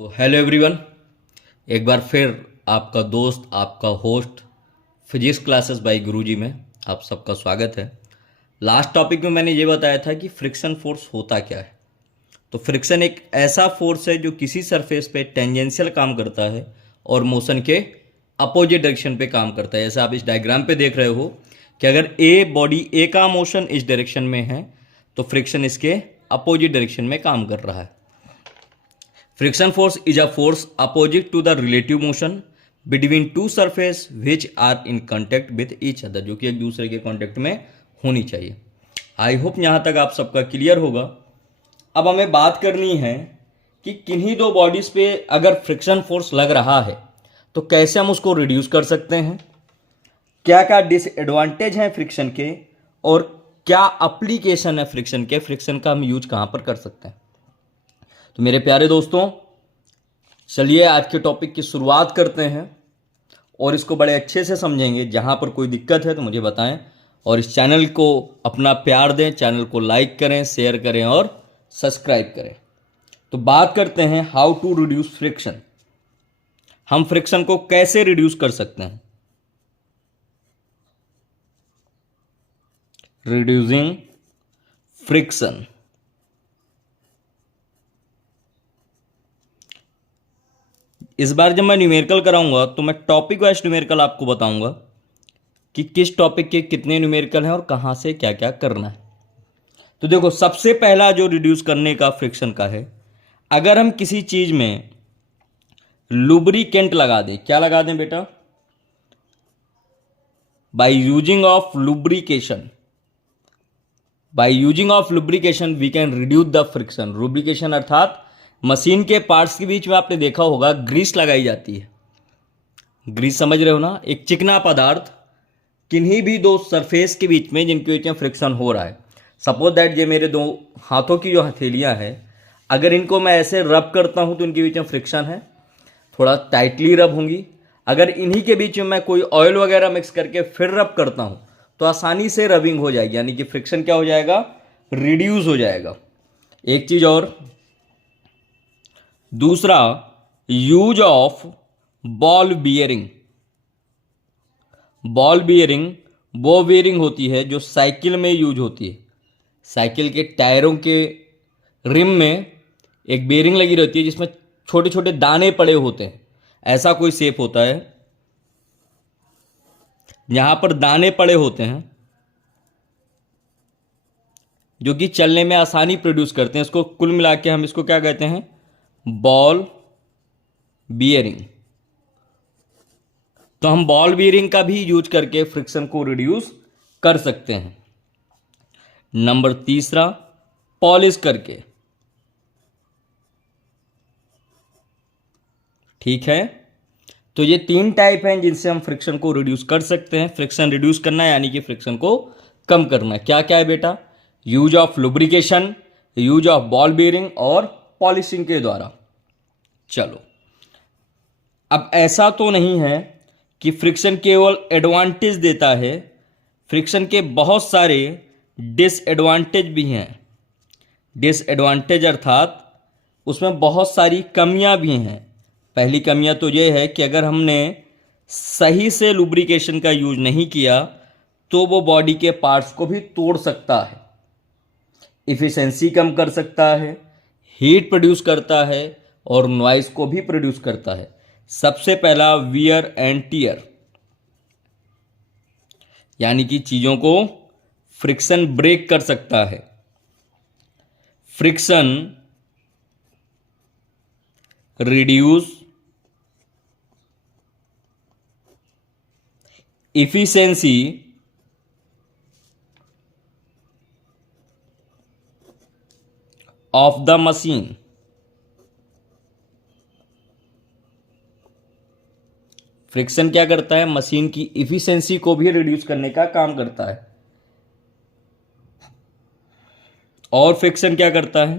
Hello everyone. एक बार फिर आपका दोस्त आपका होस्ट फिजिक्स क्लासेस बाय गुरुजी में आप सबका स्वागत है। लास्ट टॉपिक में मैंने ये बताया था कि फ्रिक्शन फोर्स होता क्या है। तो फ्रिक्शन एक ऐसा फोर्स है जो किसी सरफेस पे टेंजेंशियल काम करता है और मोशन के अपोजिट डायरेक्शन पे काम करता है। जैसे आप इस डायग्राम पे देख रहे हो कि अगर ए बॉडी ए का मोशन इस डायरेक्शन में है तो फ्रिक्शन इसके अपोजिट डायरेक्शन में काम कर रहा है। Friction force is a force opposite to the relative motion between two surface which are in contact with each other, जो कि एक दूसरे के कांटेक्ट में होनी चाहिए। आई होप यहाँ तक आप सबका क्लियर होगा। अब हमें बात करनी है कि किन्हीं दो बॉडीज पे अगर फ्रिक्शन फोर्स लग रहा है तो कैसे हम उसको रिड्यूस कर सकते हैं, क्या क्या डिसएडवांटेज हैं फ्रिक्शन के और क्या अप्लीकेशन है फ्रिक्शन के, फ्रिक्शन का हम यूज कहाँ पर कर सकते हैं। तो मेरे प्यारे दोस्तों, चलिए आज के टॉपिक की शुरुआत करते हैं और इसको बड़े अच्छे से समझेंगे। जहां पर कोई दिक्कत है तो मुझे बताएं और इस चैनल को अपना प्यार दें, चैनल को लाइक करें, शेयर करें और सब्सक्राइब करें। तो बात करते हैं हाउ टू रिड्यूस फ्रिक्शन। हम फ्रिक्शन को कैसे रिड्यूस कर सकते हैं। Reducing friction. इस बार जब मैं न्यूमेरिकल कराऊंगा तो मैं टॉपिक वाइज न्यूमेरिकल आपको बताऊंगा कि किस टॉपिक के कितने न्यूमेरिकल हैं और कहां से क्या क्या करना है। तो देखो, सबसे पहला जो रिड्यूस करने का फ्रिक्शन का है, अगर हम किसी चीज में लुब्रिकेंट लगा दें। क्या लगा दें बेटा? By using of lubrication. By using of lubrication we can reduce the friction. Lubrication अर्थात मशीन के पार्ट्स के बीच में आपने देखा होगा ग्रीस लगाई जाती है। ग्रीस समझ रहे हो ना? एक चिकना पदार्थ किन्हीं भी दो सरफेस के बीच में जिनके बीच में फ्रिक्शन हो रहा है। सपोज दैट ये मेरे दो हाथों की जो हथेलियां हैं, अगर इनको मैं ऐसे रब करता हूं तो इनके बीच में फ्रिक्शन है, थोड़ा टाइटली रब होंगी। अगर इन्हीं के बीच में मैं कोई ऑयल वगैरह मिक्स करके फिर रब करता हूं तो आसानी से रबिंग हो जाएगी, यानी कि फ्रिक्शन क्या हो जाएगा? रिड्यूस हो जाएगा। एक चीज और, दूसरा, use of ball bearing. Ball bearing वो बियरिंग होती है जो साइकिल में यूज होती है। साइकिल के टायरों के रिम में एक बियरिंग लगी रहती है जिसमें छोटे छोटे दाने पड़े होते हैं। ऐसा कोई शेप होता है यहां पर दाने पड़े होते हैं जो कि चलने में आसानी प्रोड्यूस करते हैं। इसको कुल मिला के हम इसको क्या कहते हैं? Ball bearing. तो हम बॉल बियरिंग का भी यूज करके फ्रिक्शन को रिड्यूस कर सकते हैं। नंबर तीसरा, पॉलिश करके। ठीक है, तो ये तीन टाइप हैं जिनसे हम फ्रिक्शन को रिड्यूस कर सकते हैं। फ्रिक्शन रिड्यूस करना है यानी कि फ्रिक्शन को कम करना है। क्या क्या है बेटा? Use of lubrication, use of ball bearing और पॉलिशिंग के द्वारा। चलो, अब ऐसा तो नहीं है कि फ्रिक्शन केवल एडवांटेज देता है, फ्रिक्शन के बहुत सारे डिसएडवांटेज भी हैं। डिसएडवांटेज अर्थात उसमें बहुत सारी कमियां भी हैं। पहली कमियां तो ये है कि अगर हमने सही से लुब्रिकेशन का यूज नहीं किया तो वो बॉडी के पार्ट्स को भी तोड़ सकता है, इफिशिएंसी कम कर सकता है, हीट प्रोड्यूस करता है और नॉइज को भी प्रोड्यूस करता है। सबसे पहला, वियर एंड टियर, यानी कि चीजों को फ्रिक्शन ब्रेक कर सकता है। Friction reduce efficiency of the machine. Friction क्या करता है? मशीन की इफिशिएंसी को भी रिड्यूस करने का काम करता है। और फ्रिक्शन क्या करता है?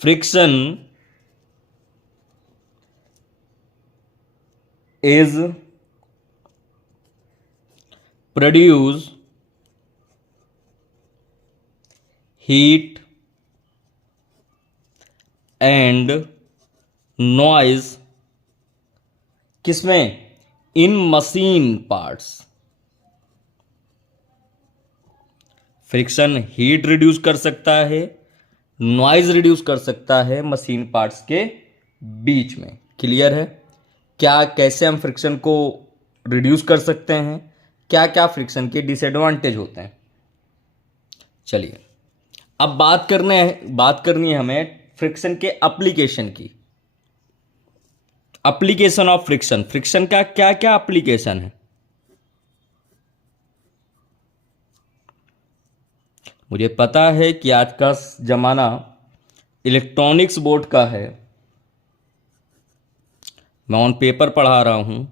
Friction is produce heat and noise किसमें? In machine parts. Friction heat reduce कर सकता है, नॉइज रिड्यूस कर सकता है मशीन पार्ट्स के बीच में। क्लियर है? क्या कैसे हम फ्रिक्शन को रिड्यूस कर सकते हैं, क्या क्या फ्रिक्शन के डिसएडवांटेज होते हैं। चलिए अब बात करनी है हमें फ्रिक्शन के एप्लीकेशन की। एप्लीकेशन ऑफ फ्रिक्शन, फ्रिक्शन का क्या क्या एप्लीकेशन है। मुझे पता है कि आज का जमाना इलेक्ट्रॉनिक्स बोर्ड का है, मैं ऑन पेपर पढ़ा रहा हूं,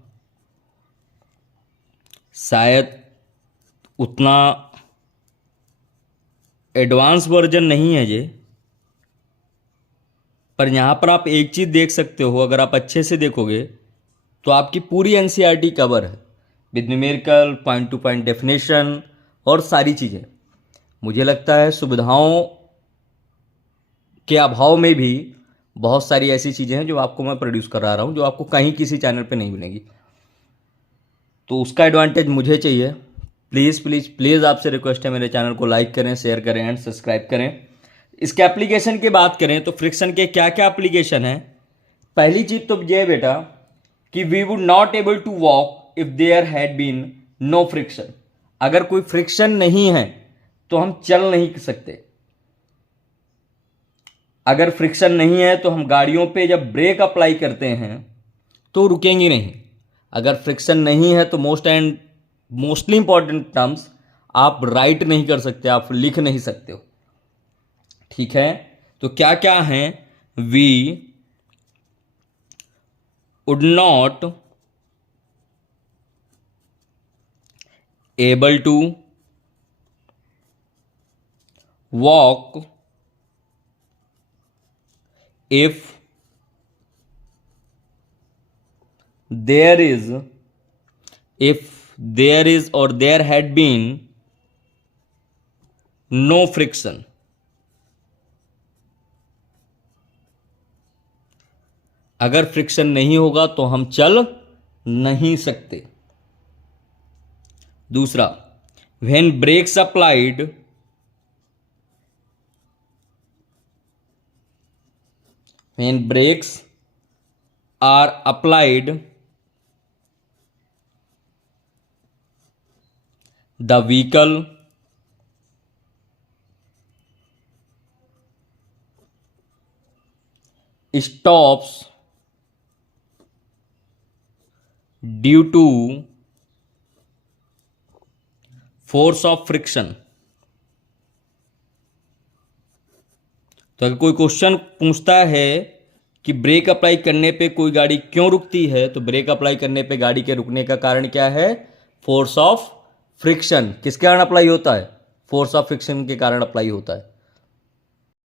शायद उतना एडवांस वर्जन नहीं है ये, पर यहां पर आप एक चीज देख सकते हो, अगर आप अच्छे से देखोगे तो आपकी पूरी एनसीईआरटी कवर है with numerical, point two point definition और सारी चीजें। मुझे लगता है सुविधाओं के अभाव में भी बहुत सारी ऐसी चीजें हैं जो आपको मैं प्रोड्यूस करा रहा हूं, जो आपको कहीं किसी चैनल पे नहीं मिलेगी। तो उसका एडवांटेज मुझे चाहिए। प्लीज़ प्लीज़ प्लीज़ आपसे रिक्वेस्ट है, मेरे चैनल को लाइक करें, शेयर करें एंड सब्सक्राइब करें। इसके एप्लीकेशन की बात करें तो फ्रिक्शन के क्या क्या एप्लीकेशन है। पहली चीज तो ये है बेटा कि we would not able to walk if there had been no friction. अगर कोई फ्रिक्शन नहीं है तो हम चल नहीं सकते। अगर फ्रिक्शन नहीं है तो हम गाड़ियों पे जब ब्रेक अप्लाई करते हैं तो रुकेंगे नहीं। अगर फ्रिक्शन नहीं है तो मोस्टली इंपॉर्टेंट टर्म्स आप राइट नहीं कर सकते, आप लिख नहीं सकते हो। ठीक है, तो क्या क्या है? We would not able to walk if there is or there had been no friction। अगर फ्रिक्शन नहीं होगा तो हम चल नहीं सकते। दूसरा, when brakes applied when brakes are applied, the vehicle stops due to force of friction। तो अगर कोई क्वेश्चन पूछता है कि ब्रेक अप्लाई करने पे कोई गाड़ी क्यों रुकती है, तो ब्रेक अप्लाई करने पे गाड़ी के रुकने का कारण क्या है? Force of friction. किसके कारण अप्लाई होता है? फोर्स ऑफ फ्रिक्शन के कारण अप्लाई होता है।